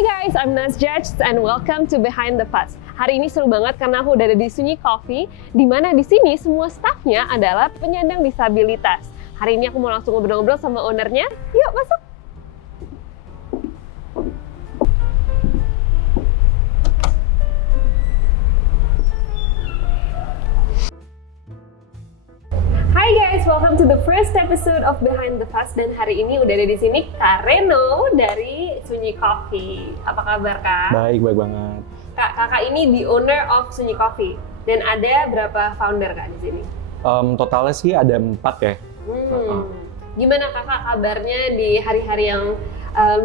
Hi guys, I'm Nas Judge and welcome to Behind the Fuzz. Hari ini seru banget karena aku udah ada di Sunyi Coffee, di mana di sini semua staffnya adalah penyandang disabilitas. Hari ini aku mau langsung ngobrol-ngobrol sama ownernya. Yuk masuk. Hai guys, welcome to the first episode of Behind the Fuzz. Dan hari ini udah ada di sini Kak Reno dari Sunyi Coffee. Apa kabar Kak? Baik banget. Kakak ini the owner of Sunyi Coffee. Dan ada berapa founder Kak di sini? Totalnya sih ada 4 ya. Gimana Kakak kabarnya di hari-hari yang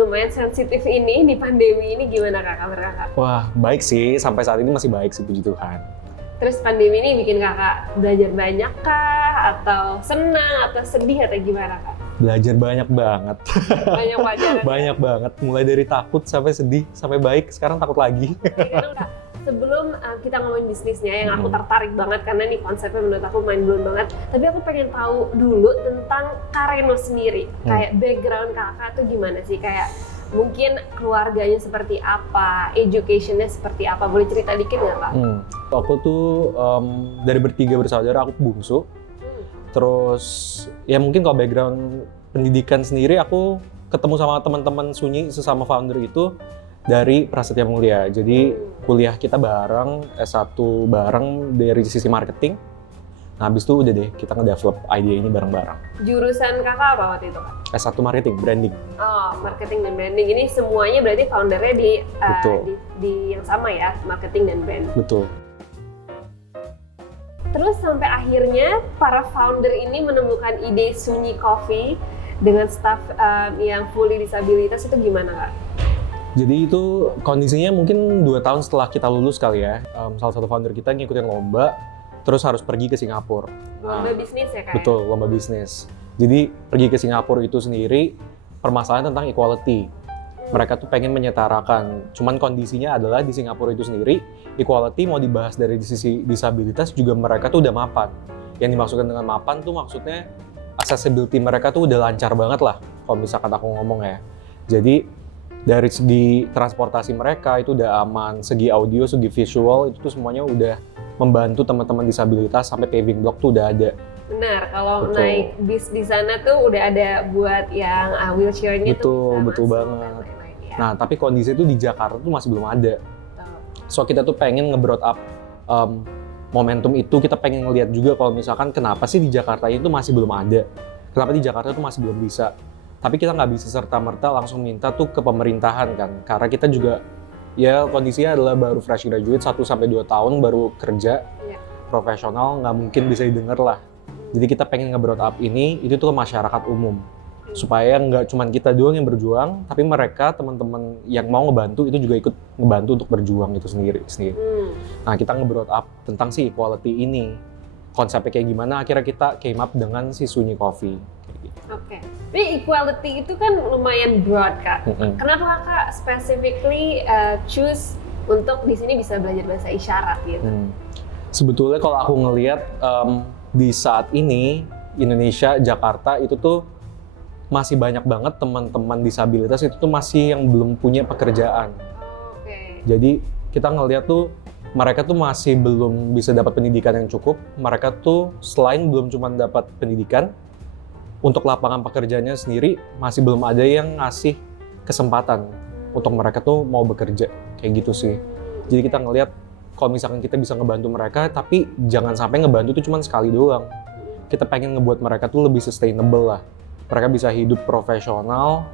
lumayan sensitif ini, di pandemi ini gimana Kak kabar Kakak? Wah, baik sih. Sampai saat ini masih baik sih, puji Tuhan. Terus pandemi ini bikin Kakak belajar banyak kah? Atau senang? Atau sedih? Atau gimana Kak? Belajar banyak banget. Banyak pelajaran. Banyak banget. Mulai dari takut sampai sedih, sampai baik. Sekarang takut lagi. Kak, sebelum kita ngomongin bisnisnya yang aku tertarik banget karena nih konsepnya menurut aku mind blown banget. Tapi aku pengen tahu dulu tentang Kak Reno sendiri. Kayak background Kakak tuh gimana sih? Kayak mungkin keluarganya seperti apa, educationnya seperti apa, boleh cerita dikit nggak Kak? Aku tuh dari bertiga bersaudara, aku bungsu. Terus ya mungkin kalau background pendidikan sendiri, aku ketemu sama teman-teman Sunyi sesama founder itu dari Prasetya Mulia. Jadi kuliah kita bareng, S1 bareng dari sisi marketing. Nah habis itu udah deh kita nge-develop ide ini bareng-bareng. Jurusan Kakak apa waktu itu Kak? S1 marketing, branding. Oh, marketing dan branding. Ini semuanya berarti foundernya di yang sama ya, marketing dan brand. Betul. Terus sampai akhirnya para founder ini menemukan ide Sunyi Coffee dengan staff yang fully disabilitas itu gimana Kak? Jadi itu kondisinya mungkin 2 tahun setelah kita lulus kali ya. Salah satu founder kita ngikutin lomba, terus harus pergi ke Singapura. Lomba bisnis ya Kak? Betul, lomba bisnis. Jadi pergi ke Singapura itu sendiri permasalahan tentang equality. Mereka tuh pengen menyetarakan, cuman kondisinya adalah di Singapura itu sendiri equality mau dibahas dari sisi disabilitas juga mereka tuh udah mapan. Yang dimaksudkan dengan mapan tuh maksudnya accessibility mereka tuh udah lancar banget lah kalau misalkan aku ngomong ya. Jadi dari segi transportasi mereka itu udah aman, segi audio, segi visual itu tuh semuanya udah membantu teman-teman disabilitas, sampai paving block tuh udah ada. Benar, kalau naik bis di sana tuh udah ada buat yang wheelchair-nya tuh bisa Betul masuk banget. dan lain-lain, ya. Nah, tapi kondisi itu di Jakarta tuh masih belum ada. So kita tuh pengen nge-brought up momentum itu, kita pengen ngeliat juga kalau misalkan kenapa sih di Jakarta itu masih belum ada. Kenapa di Jakarta tuh masih belum bisa. Tapi kita nggak bisa serta-merta langsung minta tuh ke pemerintahan kan. Karena kita juga, ya kondisinya adalah baru fresh graduate 1-2 tahun baru kerja. Profesional, nggak mungkin bisa didengar lah. Jadi kita pengen nge-brought up ini, itu tuh ke masyarakat umum. Supaya nggak cuma kita doang yang berjuang, tapi mereka, teman-teman yang mau ngebantu, itu juga ikut ngebantu untuk berjuang itu sendiri. Nah, kita nge-brought up tentang si equality ini. Konsepnya kayak gimana, akhirnya kita came up dengan si Sunyi Coffee. Oke. Tapi equality itu kan lumayan broad Kak. Kenapa Kakak specifically choose untuk di sini bisa belajar bahasa isyarat gitu? Sebetulnya kalau aku ngelihat di saat ini Indonesia, Jakarta itu tuh masih banyak banget teman-teman disabilitas itu tuh masih yang belum punya pekerjaan. Jadi kita ngelihat tuh mereka tuh masih belum bisa dapat pendidikan yang cukup. Mereka tuh selain belum cuma dapat pendidikan, untuk lapangan pekerjaannya sendiri masih belum ada yang ngasih kesempatan untuk mereka tuh mau bekerja kayak gitu sih. Jadi kita ngelihat kalau misalkan kita bisa ngebantu mereka, tapi jangan sampai ngebantu tuh cuma sekali doang. Kita pengen ngebuat mereka tuh lebih sustainable lah. Mereka bisa hidup profesional,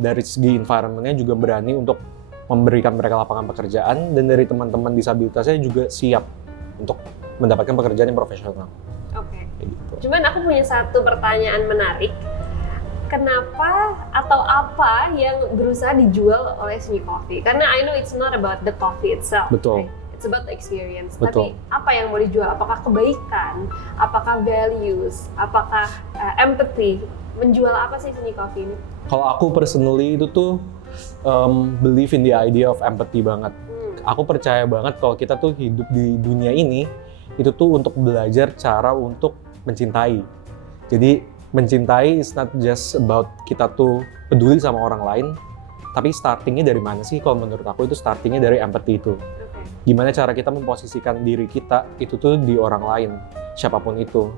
dari segi environment-nya juga berani untuk memberikan mereka lapangan pekerjaan, dan dari teman-teman disabilitasnya juga siap untuk mendapatkan pekerjaan yang profesional. Oke. Gitu. Cuman aku punya satu pertanyaan menarik. Kenapa atau apa yang berusaha dijual oleh Sunyi Coffee? Karena I know it's not about the coffee itself. Betul. Right? It's about the experience. Betul. Tapi apa yang mau dijual? Apakah kebaikan? Apakah values? Apakah empathy? Menjual apa sih Sunyi Coffee ini? Kalau aku personally itu tuh believe in the idea of empathy banget. Aku percaya banget kalau kita tuh hidup di dunia ini itu tuh untuk belajar cara untuk mencintai. Jadi mencintai is not just about kita tuh peduli sama orang lain, Tapi startingnya dari mana sih? Kalau menurut aku itu startingnya dari empathy itu. Oke. Gimana cara kita memposisikan diri kita itu tuh di orang lain, siapapun itu.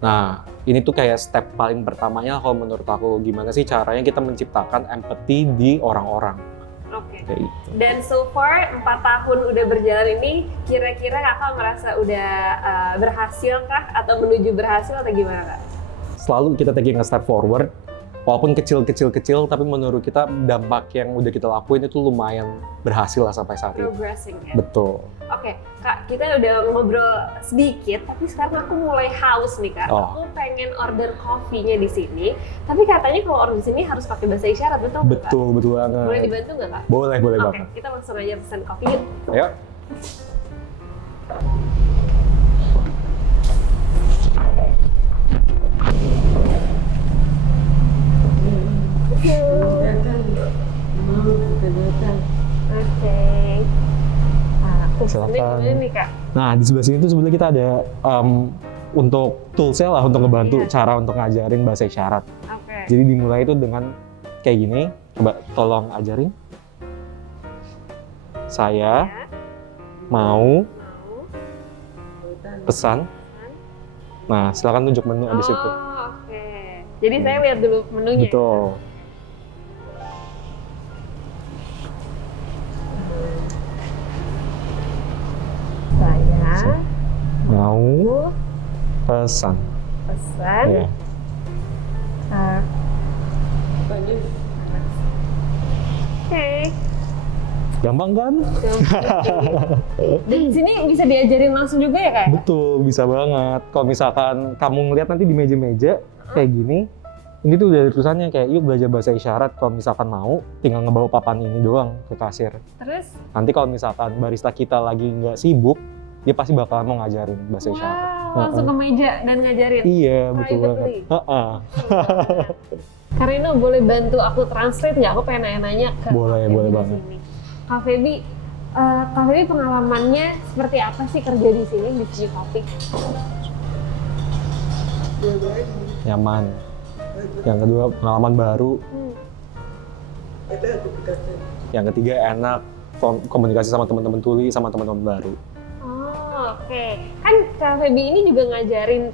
Nah, ini tuh kayak step paling pertamanya kalau menurut aku, gimana sih caranya kita menciptakan empathy di orang-orang. Oke. Kayak gitu. Dan so far 4 tahun udah berjalan ini, kira-kira kakak merasa udah berhasil kah? Atau menuju berhasil atau gimana kak? Selalu kita taking a step forward, walaupun kecil-kecil, tapi menurut kita dampak yang udah kita lakuin itu lumayan berhasil lah sampai saat ini. Progressing ya? Betul. Oke, Kak, kita udah ngobrol sedikit, tapi sekarang aku mulai haus nih, Kak. Oh. Aku pengen order kopinya di sini, tapi katanya kalau order di sini harus pakai bahasa isyarat, betul nggak, Kak? Betul banget. Boleh dibantu nggak, Kak? Boleh Oke, banget. kita langsung aja pesan kopi yuk. Ayo. Oke. Aku Silakan. pesenin nih, Kak. Nah, di sebelah sini tuh sebenarnya kita ada untuk toolsnya lah untuk ngebantu Iya. cara untuk ngajarin bahasa isyarat. Oke. Jadi dimulai itu dengan kayak gini. Coba tolong ajarin. Saya Ya, mau mau. pesan. Nah, silakan tunjuk menu abis itu. Oke. Jadi saya lihat dulu menunya. Betul. Saya Mau mau pesan. pesan. Iya. Oke. Gampang kan? Dan di sini bisa diajarin langsung juga ya, Kak? Betul, bisa banget. Kalau misalkan kamu ngeliat nanti di meja-meja kayak gini, ini tuh udah tulisannya kayak yuk belajar bahasa isyarat. Kalau misalkan mau, tinggal ngebawa papan ini doang ke kasir. Terus, Nanti kalau misalkan barista kita lagi nggak sibuk, dia pasti bakal mau ngajarin bahasa isyarat. wow, langsung ke meja dan ngajarin. Iya, betul banget. Privately. Heeh. Karina boleh bantu aku translate nggak? Aku pengen nanya-nanya ke Boleh, Kak Feby boleh di banget. sini. Kak Feby, Kak Feby pengalamannya seperti apa sih kerja di sini di Fiji Coffee? Nyaman. Yang kedua, pengalaman baru. Yang ketiga, enak komunikasi sama teman-teman tuli, sama teman-teman baru. Oh, oke. Kan Kak Feby ini juga ngajarin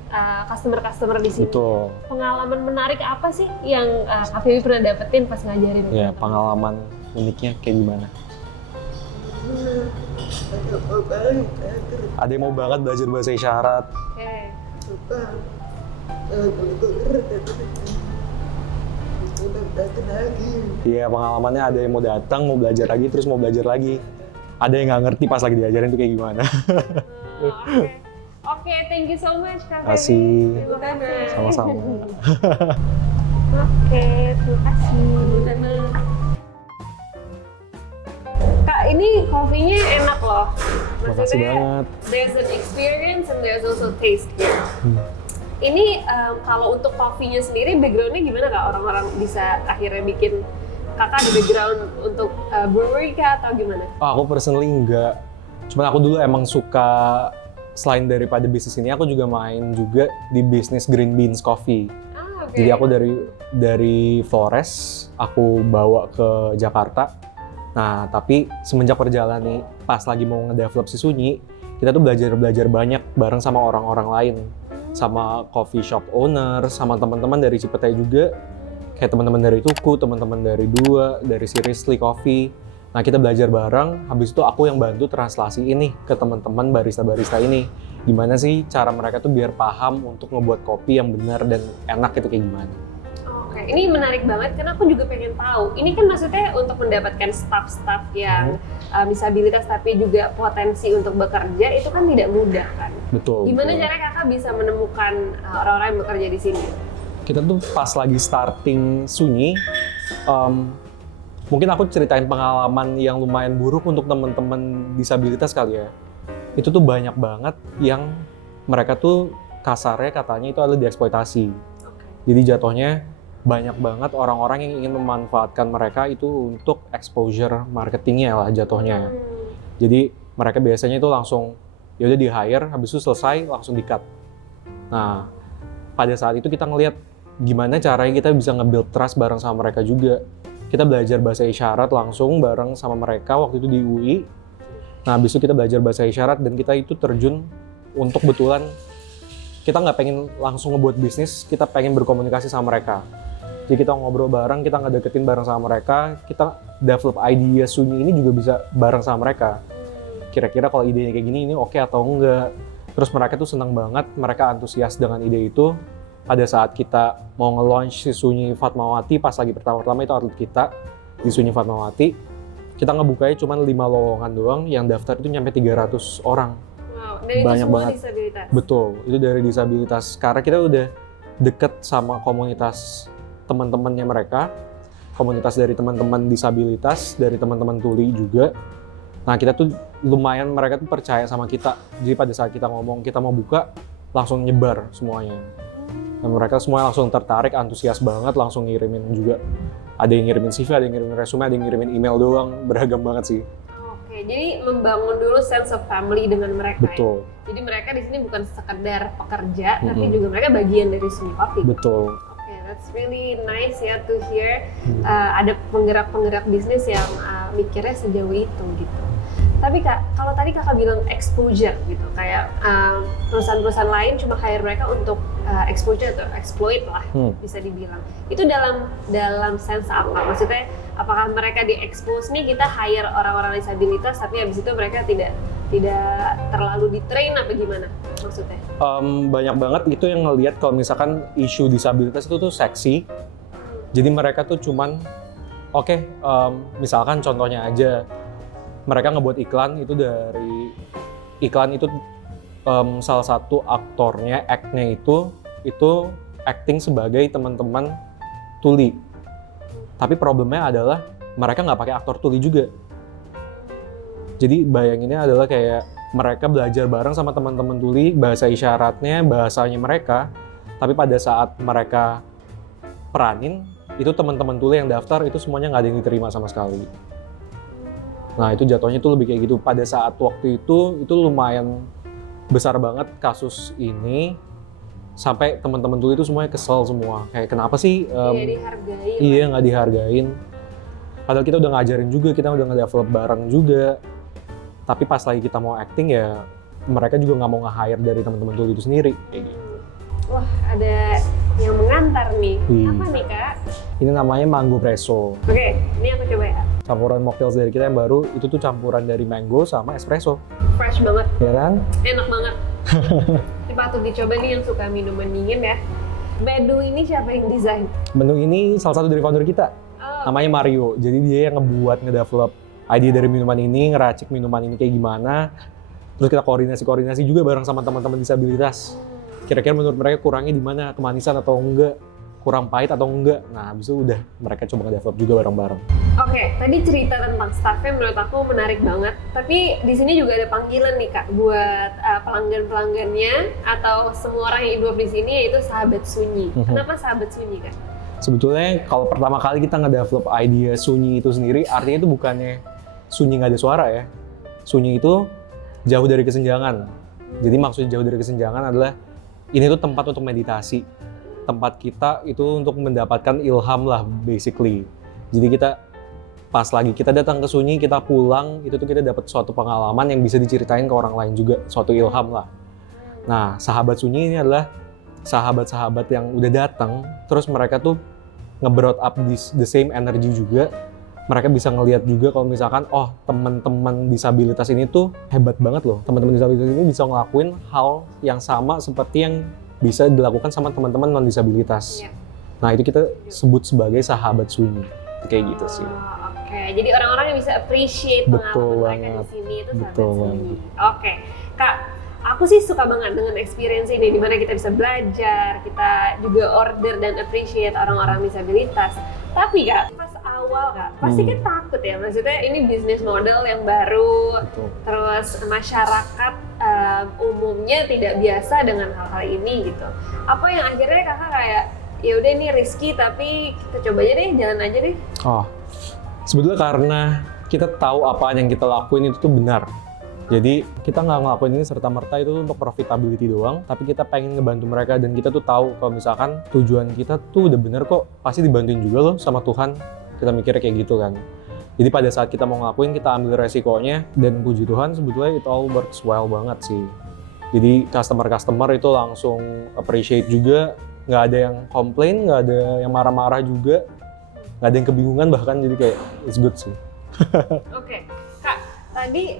customer-customer di sini. Betul. Pengalaman menarik apa sih yang Kak Feby pernah dapetin pas ngajarin? Ya, teman-teman? pengalaman uniknya kayak gimana? Ada yang mau banget belajar bahasa isyarat. Oke. Iya, pengalamannya ada yang mau datang, mau belajar lagi, terus mau belajar lagi. Ada yang nggak ngerti pas lagi diajarin itu kayak gimana. Oke. Oke, thank you so much Kak Feby. Kasih. Terima kasih. Sama-sama. Oke, terima kasih. Kak, ini kopinya enak loh. Makasih banget. There's an experience and there's also taste here. Hmm. Ini kalau untuk kopinya sendiri backgroundnya gimana Kak? Orang-orang bisa akhirnya bikin Kakak ada background untuk brewery kah atau gimana? Oh, aku personally enggak. Cuman aku dulu emang suka, selain daripada bisnis ini, aku juga main juga di bisnis green beans coffee. Ah, oke. Jadi aku dari Flores, aku bawa ke Jakarta. Nah, tapi semenjak perjalanan nih, pas lagi mau ngedevelop si Sunyi, kita tuh belajar banyak bareng sama orang-orang lain. Sama coffee shop owner, sama teman-teman dari Cipete juga. Kayak teman-teman dari Tuku, teman-teman dari Dua, dari Seriously Coffee. Nah, kita belajar bareng, habis itu aku yang bantu translasi ini ke teman-teman barista-barista ini. Gimana sih cara mereka tuh biar paham untuk ngebuat kopi yang benar dan enak itu kayak gimana. Oke, ini menarik banget karena aku juga pengen tahu. Ini kan maksudnya untuk mendapatkan staff-staff yang disabilitas tapi juga potensi untuk bekerja itu kan tidak mudah kan. Betul. Gimana betul. caranya Kakak bisa menemukan orang-orang yang bekerja di sini? Kita tuh pas lagi starting Sunyi, mungkin aku ceritain pengalaman yang lumayan buruk untuk teman-teman disabilitas kali ya. Itu tuh banyak banget yang mereka tuh kasarnya katanya itu adalah dieksploitasi. Jadi jatuhnya banyak banget orang-orang yang ingin memanfaatkan mereka itu untuk exposure marketingnya lah jatuhnya. Jadi mereka biasanya itu langsung ya udah di hire, habis itu selesai langsung di-cut. Nah, pada saat itu kita ngelihat gimana caranya kita bisa nge-build trust bareng sama mereka juga. kita belajar bahasa isyarat langsung bareng sama mereka waktu itu di UI. Nah, habis itu kita belajar bahasa isyarat dan kita itu terjun untuk betulan kita nggak pengen langsung ngebuat bisnis, kita pengen berkomunikasi sama mereka. Jadi kita ngobrol bareng, kita ngedeketin bareng sama mereka, kita develop idea Sunyi ini juga bisa bareng sama mereka. Kira-kira kalau idenya kayak gini, ini oke atau enggak. Terus mereka tuh senang banget, mereka antusias dengan ide itu. Pada saat kita mau nge-launch si Sunyi Fatmawati, pas lagi pertama-tama itu atlet kita, di Sunyi Fatmawati, kita ngebukanya cuma 5 lowongan doang, yang daftar itu nyampe 300 orang. Wow, dan itu Banyak semua banget. disabilitas? Betul, itu dari disabilitas. Karena kita udah deket sama komunitas teman-temannya mereka, komunitas dari teman-teman disabilitas, dari teman-teman tuli juga. Nah, kita tuh lumayan, mereka tuh percaya sama kita. Jadi pada saat kita ngomong kita mau buka, langsung nyebar semuanya. Dan mereka semua langsung tertarik, antusias banget, langsung ngirimin juga. Ada yang ngirimin CV, ada yang ngirimin resume, ada yang ngirimin email doang, beragam banget sih. Oke, jadi membangun dulu sense of family dengan mereka. Betul. Ya? Jadi mereka di sini bukan sekedar pekerja, tapi juga mereka bagian dari Sunyi Coffee. Betul. Oke, that's really nice ya to hear. Ada penggerak-penggerak bisnis yang mikirnya sejauh itu gitu. Tapi Kak, kalau tadi Kakak bilang exposure gitu, kayak perusahaan-perusahaan lain cuma hire mereka untuk exposure atau exploit lah, bisa dibilang. Itu dalam sense apa? Maksudnya, apakah mereka di-expose nih, kita hire orang-orang disabilitas, tapi habis itu mereka tidak terlalu di-train apa gimana maksudnya? Banyak banget itu yang ngelihat kalau misalkan isu disabilitas itu tuh seksi. Jadi mereka tuh cuman, misalkan contohnya aja, mereka ngebuat iklan itu dari iklan itu salah satu aktornya, act-nya itu acting sebagai teman-teman tuli. Tapi problemnya adalah mereka nggak pakai aktor tuli juga. Jadi bayanginnya adalah kayak mereka belajar bareng sama teman-teman tuli, bahasa isyaratnya, bahasanya mereka. Tapi pada saat mereka peranin, itu teman-teman tuli yang daftar itu semuanya nggak ada yang diterima sama sekali. Nah, itu jatuhnya tuh lebih kayak gitu. Pada saat waktu itu lumayan besar banget kasus ini, sampai teman-teman tuli itu semuanya kesel semua. Kayak kenapa sih? Dihargain. Iya, nggak dihargain. Padahal kita udah ngajarin juga, kita udah nge-develop bareng juga. Tapi pas lagi kita mau acting ya, mereka juga nggak mau nge-hire dari teman-teman tuli itu sendiri. Kayak gitu. Wah, ada yang mengantar nih. Apa nih Kak? Ini namanya Mango Presso. Oke, ini aku coba ya. Campuran mocktails dari kita yang baru, itu tuh campuran dari mango sama espresso. Fresh banget, Ya kan? enak banget. Ini patut dicoba nih yang suka minuman dingin ya. Menu ini siapa yang desain? Menu ini salah satu dari founder kita, namanya Mario. Jadi dia yang ngedevelop ide dari minuman ini, ngeracik minuman ini kayak gimana. Terus kita koordinasi juga bareng sama teman-teman disabilitas. Kira-kira menurut mereka kurangnya di mana, kemanisan atau enggak, kurang pahit atau enggak. Nah, habis itu udah mereka coba nge-develop juga bareng-bareng. Oke, tadi cerita tentang staffnya menurut aku menarik banget. Tapi di sini juga ada panggilan nih Kak buat pelanggan-pelanggannya atau semua orang yang hidup di sini, yaitu sahabat Sunyi. Kenapa sahabat Sunyi Kak? Sebetulnya kalau pertama kali kita nge-develop idea Sunyi itu sendiri, artinya itu bukannya Sunyi nggak ada suara ya. Sunyi itu jauh dari kesenjangan. Jadi maksudnya jauh dari kesenjangan adalah ini tuh tempat untuk meditasi. Tempat kita itu untuk mendapatkan ilham lah basically. Jadi kita pas lagi kita datang ke Sunyi, kita pulang, itu tuh kita dapat suatu pengalaman yang bisa diceritain ke orang lain juga, suatu ilham lah. Nah, sahabat Sunyi ini adalah sahabat-sahabat yang udah datang, terus mereka tuh nge-brought up the same energy juga. Mereka bisa ngelihat juga kalau misalkan, oh teman-teman disabilitas ini tuh hebat banget loh. Teman-teman disabilitas ini bisa ngelakuin hal yang sama seperti yang bisa dilakukan sama teman-teman non-disabilitas. Iya. Nah, itu kita sebut sebagai sahabat Sunyi. Kayak gitu sih. Oke, jadi orang-orang yang bisa appreciate Betul pengalaman mereka banget. di sini itu sahabat Betul Sunyi. Oke, Kak, aku sih suka banget dengan experience ini, di mana kita bisa belajar, kita juga order dan appreciate orang-orang disabilitas. Tapi Kak, pas awal Kak, pasti kan takut ya, maksudnya ini bisnis model yang baru, Betul. terus masyarakat umumnya tidak biasa dengan hal-hal ini gitu. Apa yang akhirnya Kakak kayak, ya udah ini risky tapi kita coba aja deh, jalan aja deh. Oh, sebetulnya karena kita tahu apa yang kita lakuin itu tuh benar. Jadi kita nggak ngelakuin ini serta-merta itu untuk profitability doang, tapi kita pengen ngebantu mereka dan kita tuh tahu kalau misalkan tujuan kita tuh udah bener kok, pasti dibantuin juga loh sama Tuhan. kita mikirnya kayak gitu kan. Jadi pada saat kita mau ngelakuin, kita ambil resikonya, dan puji Tuhan sebetulnya it all works well banget sih. Jadi customer itu langsung appreciate juga, nggak ada yang komplain, nggak ada yang marah-marah juga, nggak ada yang kebingungan bahkan, jadi kayak it's good sih. Oke, Kak, tadi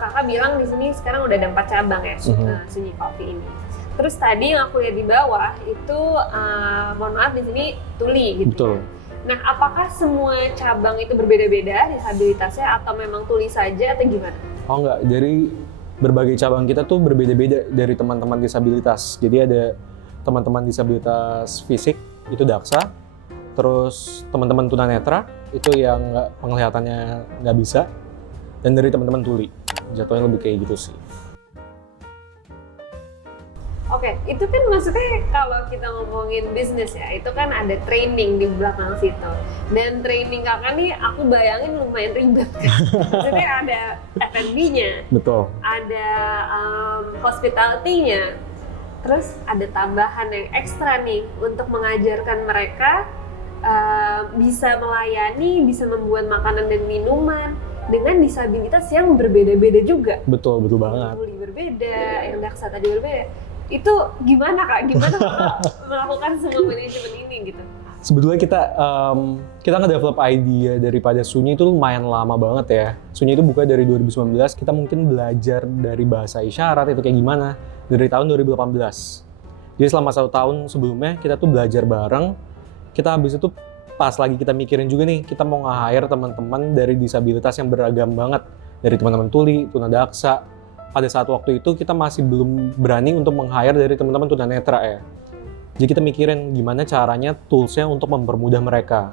Kakak bilang di sini sekarang udah ada 4 cabang ya, Sunyi Coffee ini. Terus tadi yang aku lihat di bawah itu, mohon maaf di sini tuli gitu. Betul. Nah, apakah semua cabang itu berbeda-beda disabilitasnya atau memang tuli saja atau gimana? Oh enggak, dari berbagai cabang kita tuh berbeda-beda dari teman-teman disabilitas. Jadi ada teman-teman disabilitas fisik, itu daksa. Terus teman-teman tunanetra, itu yang penglihatannya nggak bisa. Dan dari teman-teman tuli, jatuhnya lebih kayak gitu sih. Oke, itu kan maksudnya kalau kita ngomongin bisnis ya, itu kan ada training di belakang situ. Dan training Kakak nih aku bayangin lumayan ribet kan. Maksudnya ada F&B-nya, Betul. ada hospitality-nya, terus ada tambahan yang ekstra nih untuk mengajarkan mereka bisa melayani, bisa membuat makanan dan minuman dengan disabilitas yang berbeda-beda juga. Betul banget. Yang tuli berbeda, yang daksa tadi berbeda. Itu gimana Kak? Gimana Kakak melakukan semua manajemen ini gitu? Sebetulnya kita nge-develop idea daripada Sunyi itu lumayan lama banget ya. Sunyi itu buka dari 2019, kita mungkin belajar dari bahasa isyarat itu kayak gimana dari tahun 2018. Jadi selama 1 tahun sebelumnya kita tuh belajar bareng. Kita habis itu pas lagi kita mikirin juga nih, kita mau nge-hire teman-teman dari disabilitas yang beragam banget. Dari teman-teman tuli, tunadaksa. Pada saat waktu itu kita masih belum berani untuk meng-hire dari teman-teman tunanetra ya. Jadi kita mikirin gimana caranya tools-nya untuk mempermudah mereka.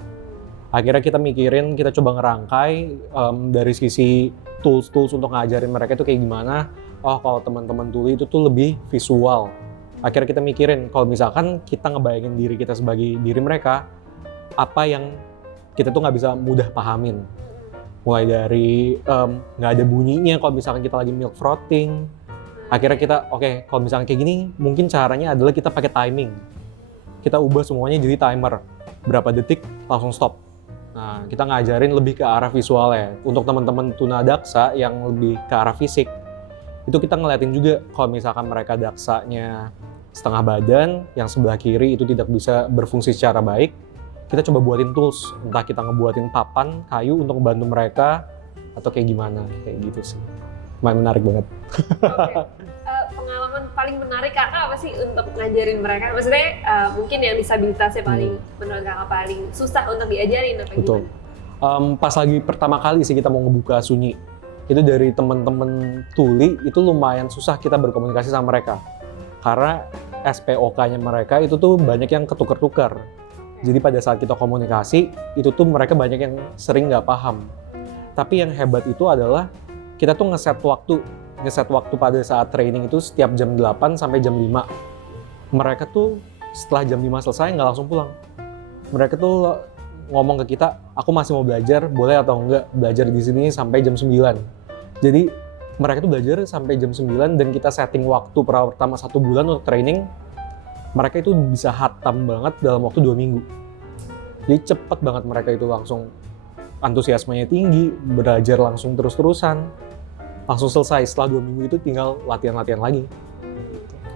Akhirnya kita mikirin, kita coba ngerangkai dari sisi tools untuk ngajarin mereka itu kayak gimana. Oh, kalau teman-teman tuli itu tuh lebih visual. Akhirnya kita mikirin, kalau misalkan kita ngebayangin diri kita sebagai diri mereka, apa yang kita tuh nggak bisa mudah pahamin. Mulai dari nggak ada bunyinya kalau misalkan kita lagi milk frothing. Akhirnya kita, oke, kalau misalkan kayak gini, mungkin caranya adalah kita pakai timing. Kita ubah semuanya jadi timer. Berapa detik, langsung stop. Nah, kita ngajarin lebih ke arah visualnya. Untuk teman-teman tunadaksa yang lebih ke arah fisik, itu kita ngeliatin juga kalau misalkan mereka daksanya setengah badan, yang sebelah kiri itu tidak bisa berfungsi secara baik, kita coba buatin tools. Entah kita ngebuatin papan, kayu untuk membantu mereka, atau kayak gimana, kayak gitu sih. Menarik banget. Oke. Pengalaman paling menarik Kakak apa sih untuk ngajarin mereka? Maksudnya mungkin yang disabilitasnya paling, menurut Kakak paling susah untuk diajarin atau Betul. gimana? Pas lagi pertama kali sih kita mau ngebuka Sunyi, itu dari teman-teman tuli itu lumayan susah kita berkomunikasi sama mereka. Karena SPOK-nya mereka itu tuh banyak yang ketukar-tukar. Jadi pada saat kita komunikasi, itu tuh mereka banyak yang sering nggak paham. Tapi yang hebat itu adalah kita tuh ngeset waktu pada saat training itu setiap jam 8 sampai jam 5. Mereka tuh setelah jam 5 selesai nggak langsung pulang. Mereka tuh ngomong ke kita, aku masih mau belajar, boleh atau enggak belajar di sini sampai jam 9. Jadi mereka tuh belajar sampai jam 9 dan kita setting waktu pertama 1 bulan untuk training. Mereka itu bisa hatam banget dalam waktu 2 minggu. Jadi cepet banget mereka itu langsung antusiasmenya tinggi, belajar langsung terus-terusan. Langsung selesai, setelah 2 minggu itu tinggal latihan-latihan lagi.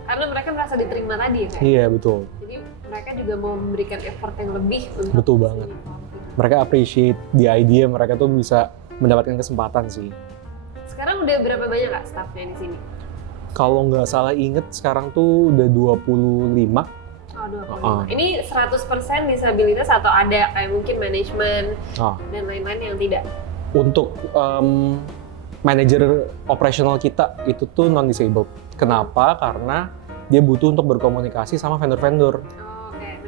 Karena mereka merasa diterima tadi ya? Iya, betul. Jadi mereka juga mau memberikan effort yang lebih untuk Betul banget. Mereka appreciate the idea, mereka tuh bisa mendapatkan kesempatan sih. Sekarang udah berapa banyak Kak staffnya di sini? Kalau nggak salah inget, sekarang tuh udah 25. Oh, 25. Ini 100% disabilitas atau ada kayak mungkin manajemen dan lain-lain yang tidak? Untuk manajer operasional kita itu tuh non-disabled. Kenapa? Karena dia butuh untuk berkomunikasi sama vendor-vendor.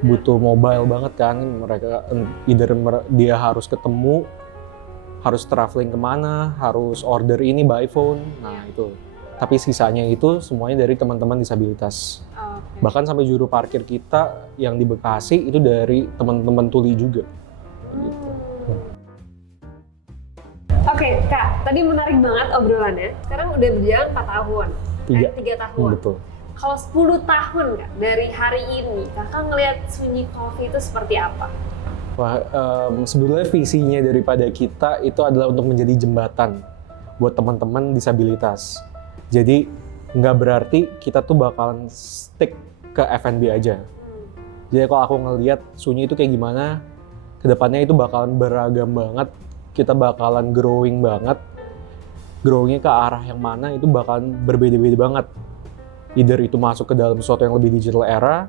Butuh mobile banget kan, mereka either dia harus ketemu, harus traveling kemana, harus order ini by phone, nah itu. Tapi sisanya itu semuanya dari teman-teman disabilitas. Bahkan sampai juru parkir kita yang di Bekasi itu dari teman-teman tuli juga. Gitu. Oke, Kak, tadi menarik banget obrolannya. Sekarang udah berjalan 4 tahun. 3 tahun. Betul. Kalau 10 tahun Kak, dari hari ini, Kakak ngelihat Sunyi Coffee itu seperti apa? Wah, sebetulnya visinya daripada kita itu adalah untuk menjadi jembatan buat teman-teman disabilitas. Jadi nggak berarti kita tuh bakalan stick ke F&B aja. Jadi kalau aku ngelihat Sunyi itu kayak gimana, kedepannya itu bakalan beragam banget, kita bakalan growing banget. Growingnya ke arah yang mana itu bakalan berbeda-beda banget. Either itu masuk ke dalam sesuatu yang lebih digital era,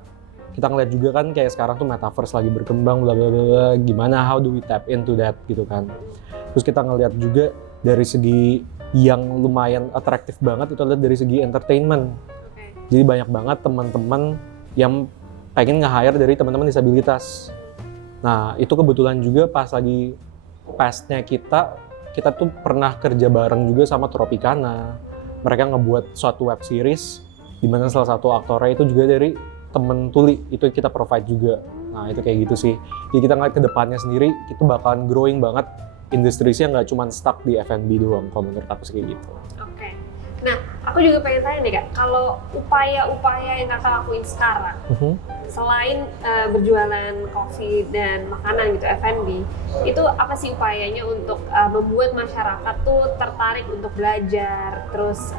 kita ngeliat juga kan kayak sekarang tuh metaverse lagi berkembang, bla bla bla, gimana how do we tap into that gitu kan. Terus kita ngeliat juga dari segi yang lumayan atraktif banget itu adalah dari segi entertainment. Jadi banyak banget teman-teman yang pengen nge-hire dari teman-teman disabilitas. Nah itu kebetulan juga pas lagi pastnya kita tuh pernah kerja bareng juga sama Tropicana. Mereka ngebuat suatu web series di mana salah satu aktornya itu juga dari temen tuli, itu kita provide juga. Nah itu kayak gitu sih. Jadi kita ngeliat ke depannya sendiri, itu bakalan growing banget. Industrinya nggak cuma stuck di F&B doang, kalau menurut aku sih kayak gitu. Oke. Nah, aku juga pengen tanya nih Kak, kalau upaya-upaya yang Kakak lakuin sekarang, selain berjualan kopi dan makanan gitu, F&B, itu apa sih upayanya untuk membuat masyarakat tuh tertarik untuk belajar, terus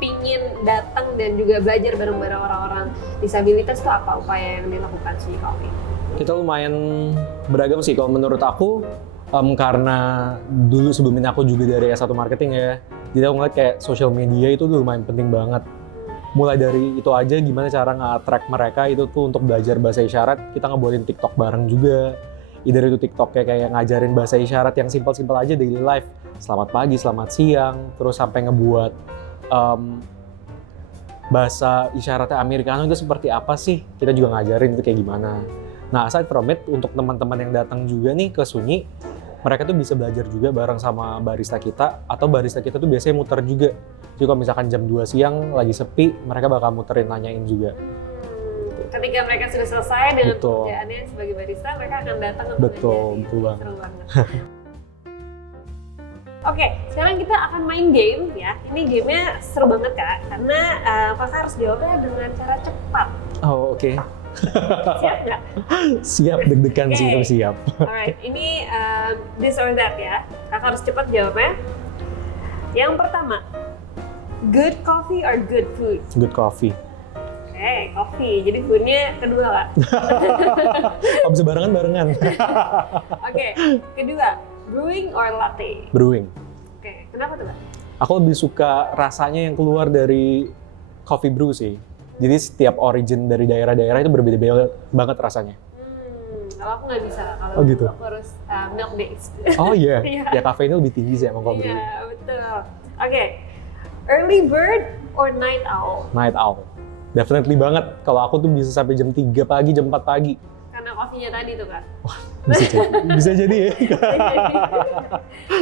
pingin datang dan juga belajar bareng-bareng orang-orang disabilitas tuh apa upaya yang dilakukan sih Coffee? Kita lumayan beragam sih kalau menurut aku, karena dulu sebelum ini aku juga dari S1 marketing ya, jadi aku ngeliat kayak social media itu tuh lumayan penting banget. Mulai dari itu aja gimana cara nge-attract mereka itu tuh untuk belajar bahasa isyarat, kita ngebuatin TikTok bareng juga. Either itu TikTok kayak ngajarin bahasa isyarat yang simpel-simpel aja daily life. Selamat pagi, selamat siang, terus sampai ngebuat bahasa isyaratnya Americano itu seperti apa sih? Kita juga ngajarin itu kayak gimana. Nah, aside from it, untuk teman-teman yang datang juga nih ke Sunyi, mereka tuh bisa belajar juga bareng sama barista kita, atau barista kita tuh biasanya muter juga. Jadi kalau misalkan jam 2 siang lagi sepi, mereka bakal muterin nanyain juga. Ketika mereka sudah selesai dengan Betul. pekerjaannya sebagai barista, mereka akan datang untuk Betul banget. Seru banget. Oke, sekarang kita akan main game ya. Ini gamenya seru banget Kak, karena Kakak harus jawabnya dengan cara cepat. Oh, oke. Siap nggak? Siap, deg-degan sih, Oke. tapi siap. Alright, ini this or that ya. Kakak harus cepat jawabnya. Yang pertama, good coffee or good food? Good coffee. Oke, coffee. Jadi foodnya kedua Kak. Kalau bisa barengan. Oke, kedua, brewing or latte? Brewing. Oke, kenapa tuh Kak? Aku lebih suka rasanya yang keluar dari coffee brew sih. Jadi setiap origin dari daerah-daerah itu berbeda-beda banget rasanya. Kalau aku nggak bisa, kalau Oh, gitu. aku harus milk based. Oh iya, Iya. ya kafeinnya lebih tinggi sih emang kalau brew. Iya, betul. Oke, early bird or night owl? Night owl. Definitely banget. Kalau aku tuh bisa sampai jam 3 pagi, jam 4 pagi. Karena kopinya tadi tuh Kak. Bisa jadi ya.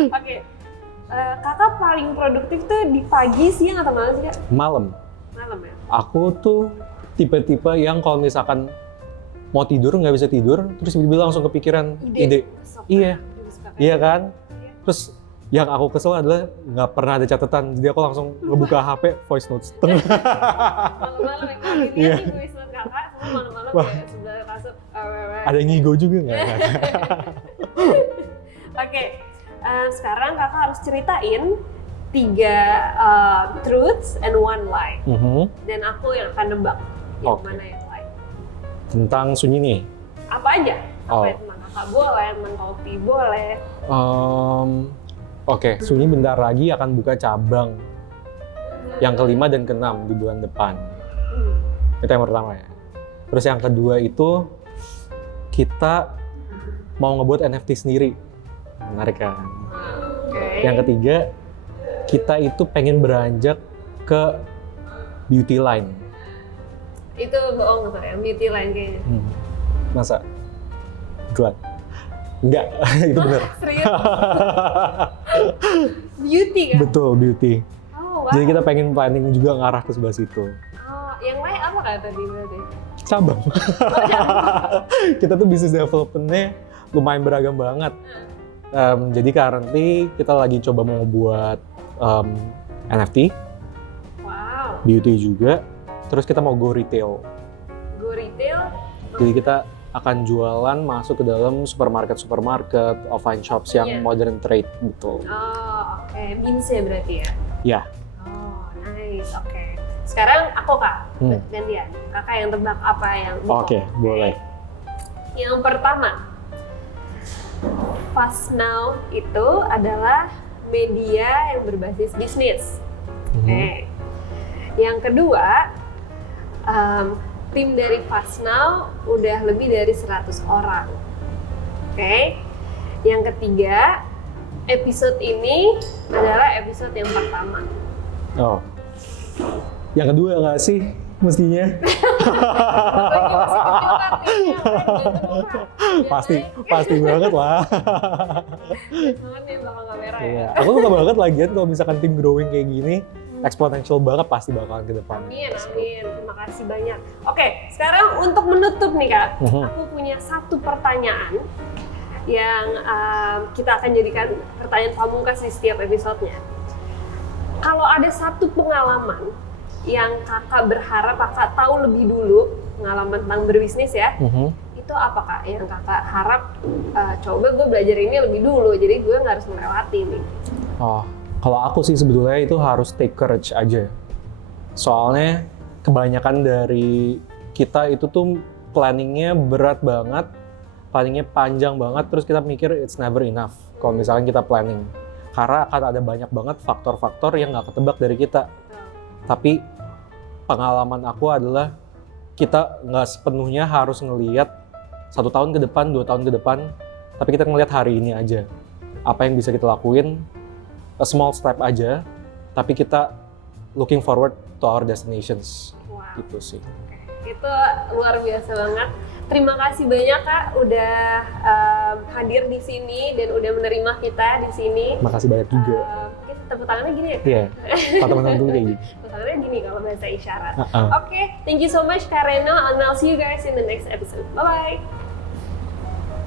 Oke, kakak paling produktif tuh di pagi, siang atau malam sih Kak? Malam. Malam ya? Aku tuh tipe-tipe yang kalau misalkan mau tidur nggak bisa tidur, terus tiba-tiba langsung kepikiran ide. Besok, Iya. Kak. Iya kan? Iya. Terus yang aku kesel adalah nggak pernah ada catatan, jadi aku langsung ngebuka HP, voice notes. Malam-malam ya Kak, ini Iya. nih voice note kakak, semua malam-malam Wah. ya sebelah kasur. Ada yang ngigo juga nggak? Oke, sekarang kakak harus ceritain 3 truths and 1 lie. Dan aku yang akan nebak yang Oke. mana yang lie. Tentang Sunyi nih. Apa aja? Apa Oh. ya, tentang kakak boleh, tentang kopi boleh. Oke, Sunyi bentar lagi akan buka cabang yang ke-5 dan ke-6 di bulan depan. Itu yang pertama ya. Terus yang kedua itu kita mau ngebuat NFT sendiri. Menarik kan? Oke. Yang ketiga, kita itu pengen beranjak ke beauty line. Itu bohong tuh ya, beauty line kayaknya. Masa? Betulan? Enggak, itu benar. Serius? Beauty kan? Betul, beauty. Oh, wow. Jadi kita pengen planning juga ngarah ke sebelah situ. Oh, yang lain apa kak tadi berarti? Cabang. Kita tuh business development-nya lumayan beragam banget. Jadi currently kita lagi coba mau buat NFT, Wow. beauty juga. Terus kita mau go retail. Go retail? Jadi kita akan jualan masuk ke dalam supermarket, offline shops yang Iya. modern trade, betul. Oh, oke. Beans ya berarti ya? Ya, Oh, nice. Oke. Sekarang aku, Kak. Gantian. Kakak yang tebak apa yang oke, boleh. Yang pertama, Fast Now itu adalah media yang berbasis bisnis. Oke. Yang kedua, tim dari Fast Now udah lebih dari 100 orang. Oke. Yang ketiga, episode ini adalah episode yang pertama. Oh, yang kedua nggak sih mestinya? pasti banget lah. Banget nih belakang kamera ya. Iya, aku suka banget lagian kalau misalkan tim growing kayak gini, exponential banget pasti bakalan ke depan. Amin, amin. Terima kasih banyak. Oke, sekarang untuk menutup nih Kak, aku punya satu pertanyaan yang kita akan jadikan pertanyaan pamungkas di setiap episodenya. Kalau ada satu pengalaman yang kakak berharap kakak tahu lebih dulu, pengalaman tentang berbisnis ya, itu apa Kak yang kakak harap coba gue belajar ini lebih dulu, jadi gue nggak harus melewati nih. Oh, kalau aku sih sebetulnya itu harus take courage aja. Soalnya kebanyakan dari kita itu tuh planningnya berat banget, planningnya panjang banget, terus kita mikir it's never enough kalau misalkan kita planning. Karena akan ada banyak banget faktor-faktor yang nggak ketebak dari kita. Tapi pengalaman aku adalah kita nggak sepenuhnya harus ngelihat 1 tahun ke depan, 2 tahun ke depan, tapi kita ngelihat hari ini aja. Apa yang bisa kita lakuin, a small step aja, tapi kita looking forward to our destinations. Wow. Gitu sih. Itu luar biasa banget. Terima kasih banyak Kak udah hadir di sini dan udah menerima kita di sini. Makasih banyak juga. Kita tepuk tangannya gini ya? Iya, teman-teman dulu kayak gitu. Tepuk tangannya gini kalau bahasa isyarat. Uh-uh. Oke, thank you so much Kak Reno, and I'll see you guys in the next episode. Bye-bye!